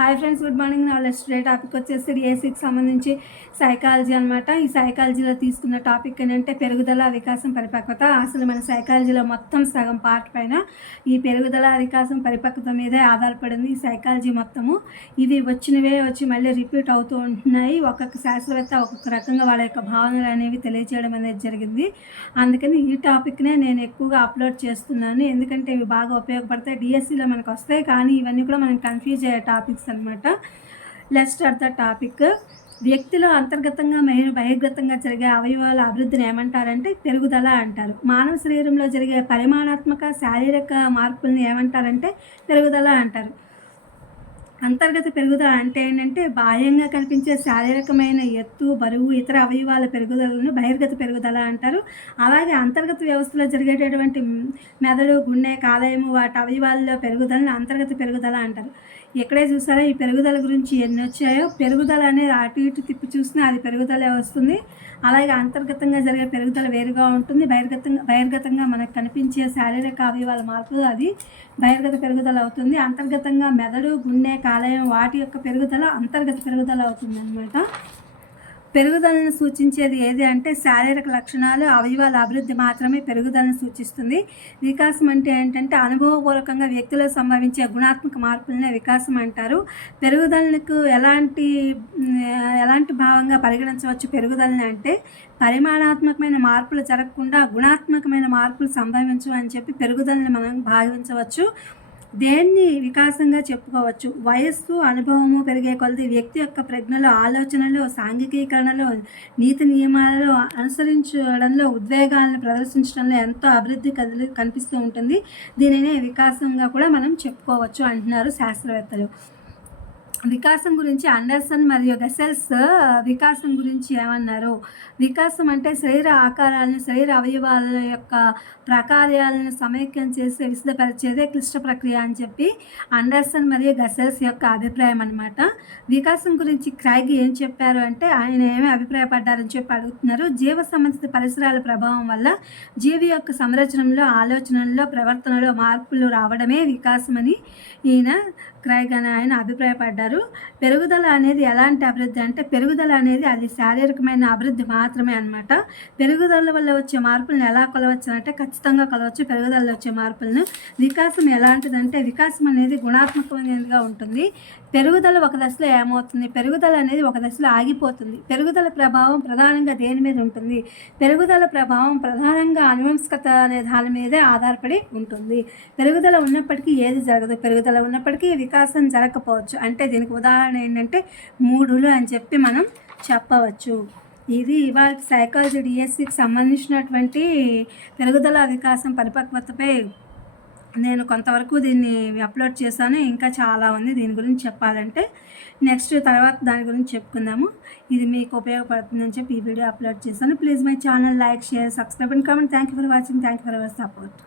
Hi friends, good morning. నా today topic వచ్చేసి డిఎస్సికి సంబంధించి సైకాలజీ అనమాట. ఈ సైకాలజీలో తీసుకున్న టాపిక్ ఏంటంటే పెరుగుదల, వికాసం, పరిపక్వత. అసలు మన సైకాలజీలో మొత్తం సగం పార్ట్ పైన ఈ పెరుగుదల, వికాసం, పరిపక్వత మీదే ఆధారపడింది ఈ సైకాలజీ మొత్తము. ఇవి వచ్చినవే వచ్చి మళ్ళీ రిపీట్ అవుతూ ఉంటున్నాయి. ఒక్కొక్క శాస్త్రవేత్త ఒక్కొక్క రకంగా వాళ్ళ యొక్క భావనలు అనేవి తెలియజేయడం అనేది జరిగింది. అందుకని ఈ టాపిక్నే నేను ఎక్కువగా అప్లోడ్ చేస్తున్నాను, ఎందుకంటే ఇవి బాగా ఉపయోగపడతాయి. డిఎస్సిలో మనకు వస్తాయి, కానీ ఇవన్నీ కూడా మనం కన్ఫ్యూజ్ అయ్యే టాపిక్స్ అనమాట. Let's start the topic. వ్యక్తిలో అంతర్గతంగా మరియు బహిర్గతంగా జరిగే అవయవాల అభివృద్ధిని ఏమంటారంటే పెరుగుదల అంటారు. మానవ శరీరంలో జరిగే పరిమాణాత్మక శారీరక మార్పుల్ని ఏమంటారంటే పెరుగుదల అంటారు. అంతర్గత పెరుగుదల అంటే ఏంటంటే బాహ్యంగా కనిపించే శారీరకమైన ఎత్తు, బరువు, ఇతర అవయవాల పెరుగుదలను బహిర్గత పెరుగుదల అంటారు. అలాగే అంతర్గత వ్యవస్థలో జరిగేటటువంటి మెదడు, గుండె, కాలేయము వాటి అవయవాల్లో పెరుగుదలను అంతర్గత పెరుగుదల అంటారు. ఎక్కడే చూసారా ఈ పెరుగుదల గురించి ఎన్ని వచ్చాయో. పెరుగుదల అనేది అటు ఇటు తిప్పి చూసినా అది పెరుగుదలే వస్తుంది. అలాగే అంతర్గతంగా జరిగే పెరుగుదల వేరుగా ఉంటుంది. బహిర్గతంగా మనకు కనిపించే శారీరక అవయవాల మార్పు అది బహిర్గత పెరుగుదల అవుతుంది. అంతర్గతంగా మెదడు, గుండె, కాలేయం వాటి యొక్క పెరుగుదల అంతర్గత పెరుగుదల అవుతుంది అన్నమాట. పెరుగుదలను సూచించేది ఏది అంటే శారీరక లక్షణాలు, అవయవాల అభివృద్ధి మాత్రమే పెరుగుదలను సూచిస్తుంది. వికాసం అంటే ఏంటంటే అనుభవపూర్వకంగా వ్యక్తిలో సంభవించే గుణాత్మక మార్పులనే వికాసం అంటారు. పెరుగుదలకు ఎలాంటి భావంగా పరిగణించవచ్చు పెరుగుదలని అంటే పరిమాణాత్మకమైన మార్పులు జరగకుండా గుణాత్మకమైన మార్పులు సంభవించవు అని చెప్పి పెరుగుదలని మనం భావించవచ్చు. దేన్ని వికాసంగా చెప్పుకోవచ్చు. వయస్సు, అనుభవము పెరిగే కొలది వ్యక్తి యొక్క ప్రజ్ఞలో, ఆలోచనలో, సాంఘికీకరణలో, నీతి నియమాలలో అనుసరించడంలో, ఉద్వేగాలను ప్రదర్శించడంలో ఎంతో అభివృద్ధి కనిపిస్తూ ఉంటుంది. దీనినే వికాసంగా కూడా మనం చెప్పుకోవచ్చు అంటున్నారు శాస్త్రవేత్తలు. వికాసం గురించి అండర్సన్ మరియు గసెల్స్ వికాసం గురించి ఏమన్నారు? వికాసం అంటే శరీర ఆకారాలను, శరీర అవయవాల యొక్క ప్రకార్యాలను సమైక్యం చేసి విశదపరిచేదే క్లిష్ట ప్రక్రియ అని చెప్పి అండర్సన్ మరియు గసెల్స్ యొక్క అభిప్రాయం అనమాట. వికాసం గురించి క్రైగ్ ఏం చెప్పారు అంటే ఆయన ఏమి అభిప్రాయపడ్డారని చెప్పి అడుగుతున్నారు. జీవ సంబంధిత పరిసరాల ప్రభావం వల్ల జీవి యొక్క సంరచనలో, ఆలోచనల్లో, ప్రవర్తనలో మార్పులు రావడమే వికాసమని ఈయన క్రైగ్ అని ఆయన అభిప్రాయపడ్డారు. పెరుగుదల అనేది ఎలాంటి అభివృద్ధి అంటే పెరుగుదల అనేది అది శారీరకమైన అభివృద్ధి మాత్రమే అనమాట. పెరుగుదల వల్ల వచ్చే మార్పులను ఎలా కొలవచ్చు అంటే ఖచ్చితంగా కొలవచ్చు పెరుగుదలలో వచ్చే మార్పులను. వికాసం ఎలాంటిదంటే వికాసం అనేది గుణాత్మకమైనదిగా ఉంటుంది. పెరుగుదల ఒక దశలో ఏమవుతుంది? పెరుగుదల అనేది ఒక దశలో ఆగిపోతుంది. పెరుగుదల ప్రభావం ప్రధానంగా దేని మీద ఉంటుంది? పెరుగుదల ప్రభావం ప్రధానంగా అనువంశికత అనే దాని మీదే ఆధారపడి ఉంటుంది. పెరుగుదల ఉన్నప్పటికీ ఏది జరగదు, పెరుగుదల ఉన్నప్పటికీ వికాసం జరగకపోవచ్చు. అంటే దీనికి ఉదాహరణ ఏంటంటే మూడులు అని చెప్పి మనం చెప్పవచ్చు. ఇది ఇవాళ సైకాలజీ డిఎస్సికి సంబంధించినటువంటి పెరుగుదల, వికాసం, పరిపక్వతపై నేను కొంతవరకు దీన్ని అప్లోడ్ చేశాను. ఇంకా చాలా ఉంది దీని గురించి చెప్పాలంటే. నెక్స్ట్ తర్వాత దాని గురించి చెప్పుకుందాము. ఇది మీకు ఉపయోగపడుతుందని చెప్పి ఈ వీడియో అప్లోడ్ చేశాను. Please my channel like, share, subscribe and comment. Thank you for watching. Thank you for our support.